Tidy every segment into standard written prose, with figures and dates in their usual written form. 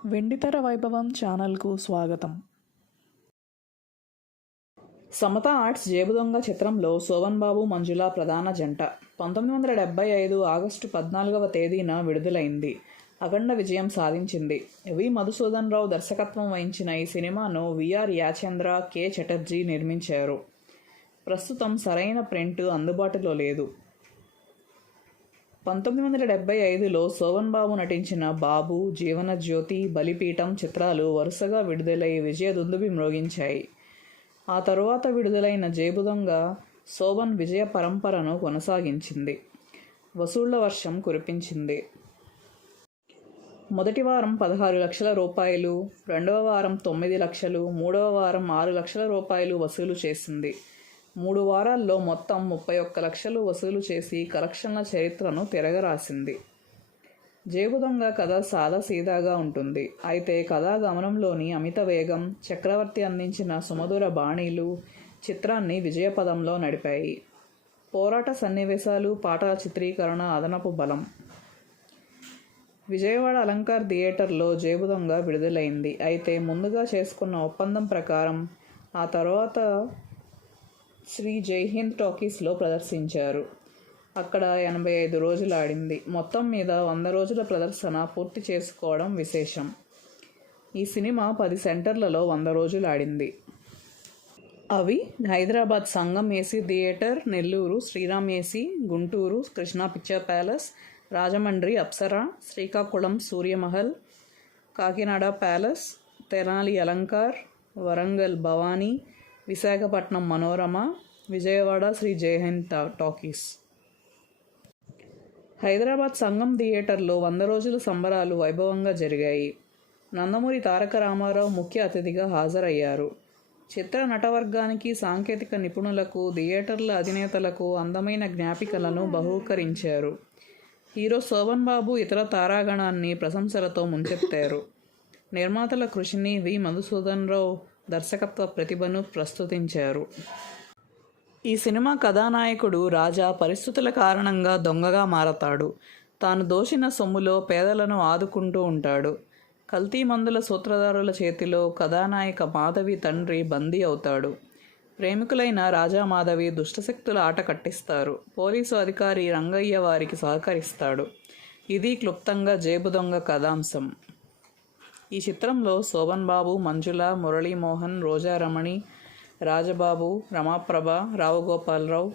వెండితెర వైభవం ఛానల్కు స్వాగతం. సమత ఆర్ట్స్ జేబుదొంగ చిత్రంలో శోభన్ బాబు, మంజుల ప్రధాన జంట. 1975 ఆగస్టు 14వ తేదీన విడుదలైంది. అఖండ విజయం సాధించింది. వి. మధుసూదన్ రావు దర్శకత్వం వహించిన ఈ సినిమాను విఆర్ యాచేంద్ర, కె. చటర్జీ నిర్మించారు. ప్రస్తుతం సరైన ప్రింట్ అందుబాటులో లేదు. 1975లో శోభన్ బాబు నటించిన బాబు, జీవనజ్యోతి, బలిపీఠం చిత్రాలు వరుసగా విడుదలై విజయదుందుభి మ్రోగించాయి. ఆ తరువాత విడుదలైన జేబుదొంగ శోభన్ విజయ పరంపరను కొనసాగించింది. వసూళ్ల వర్షం కురిపించింది. మొదటి వారం 16 లక్షల రూపాయలు, రెండవ వారం 9 లక్షలు, మూడవ వారం 6 లక్షల రూపాయలు వసూలు చేసింది. 3 వారాల్లో మొత్తం 31 లక్షలు వసూలు చేసి కలెక్షన్ల చరిత్రను తిరగరాసింది. జేబుదొంగ కథ సాదాసీదాగా ఉంటుంది. అయితే కథా గమనంలోని అమిత వేగం, చక్రవర్తి అందించిన సుమధుర బాణీలు చిత్రాన్ని విజయపదంలో నడిపాయి. పోరాట సన్నివేశాలు, పాటల చిత్రీకరణ అదనపు బలం. విజయవాడ అలంకార్ థియేటర్లో జేబుదొంగ విడుదలైంది. అయితే ముందుగా చేసుకున్న ఒప్పందం ప్రకారం ఆ తర్వాత శ్రీ జైహింద్ టాకీస్లో ప్రదర్శించారు. అక్కడ 85 రోజులు ఆడింది. మొత్తం మీద 100 రోజుల ప్రదర్శన పూర్తి చేసుకోవడం విశేషం. ఈ సినిమా 10 సెంటర్లలో 100 రోజులు ఆడింది. అవి Hyderabad Sangam AC theatre, Nellore Sriram AC, Guntur Krishna picture palace, Rajahmundry Apsara, Srikakulam Suryamahal, Kakinada palace, Tenali Alankar, Warangal Bhavani, Visakhapatnam Manorama, Vijayawada Sri Jaihind talkies. Hyderabad Sangam థియేటర్లో 100 రోజుల సంబరాలు వైభవంగా జరిగాయి. నందమూరి తారక రామారావు ముఖ్య అతిథిగా హాజరయ్యారు. చిత్ర నటవర్గానికి, సాంకేతిక నిపుణులకు, థియేటర్ల అధినేతలకు అందమైన జ్ఞాపికలను బహూకరించారు. హీరో శోభన్ బాబు ఇతర తారాగణాన్ని ప్రశంసలతో ముంచెత్తారు. నిర్మాతల కృషిని, వి. మధుసూదన్ రావు దర్శకత్వ ప్రతిభను ప్రస్తుతించారు. ఈ సినిమా కథానాయకుడు రాజా పరిస్థితుల కారణంగా దొంగగా మారతాడు. తాను దోచిన సొమ్ములో పేదలను ఆదుకుంటూ ఉంటాడు. కల్తీ మందుల సూత్రధారుల చేతిలో కథానాయిక మాధవి తండ్రి బందీ అవుతాడు. ప్రేమికులైన రాజా, మాధవి దుష్టశక్తుల ఆట కట్టిస్తారు. పోలీసు అధికారి రంగయ్య వారికి సహకరిస్తాడు. ఇది క్లుప్తంగా జేబుదొంగ కథాంశం. ఈ చిత్రంలో శోభన్ బాబు, మంజుల, మురళీమోహన్, రోజారమణి, రాజబాబు, రమాప్రభ, రావుగోపాలరావు,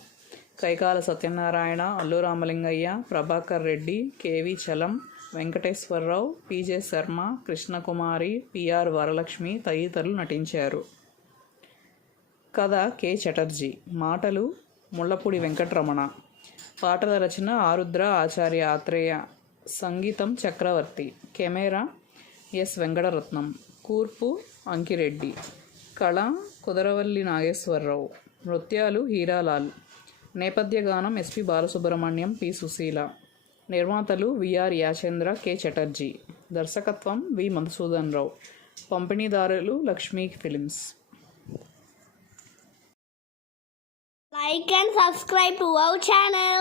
కైకాల సత్యనారాయణ, అల్లు రామలింగయ్య, ప్రభాకర్ రెడ్డి, కెవి చలం, వెంకటేశ్వరరావు, పిజె శర్మ, కృష్ణకుమారి, పిఆర్ వరలక్ష్మి తదితరులు నటించారు. కథ కె. చటర్జీ, మాటలు ముళ్లపూడి వెంకటరమణ, పాటల రచన ఆరుద్ర ఆచార్య ఆత్రేయ, సంగీతం చక్రవర్తి, కెమెరా ఎస్. వెంకటరత్నం, కూర్పు అంకిరెడ్డి, కళ కుదరవల్లి నాగేశ్వరరావు, నృత్యాలు హీరాలాల్, నేపథ్య గానం ఎస్పి బాలసుబ్రహ్మణ్యం, పి. సుశీల. నిర్మాతలు విఆర్ యాచేంద్ర, కె. చటర్జీ. దర్శకత్వం వి. మధుసూదన్ రావు. పంపిణీదారులు Lakshmi films. Like and subscribe to our channel.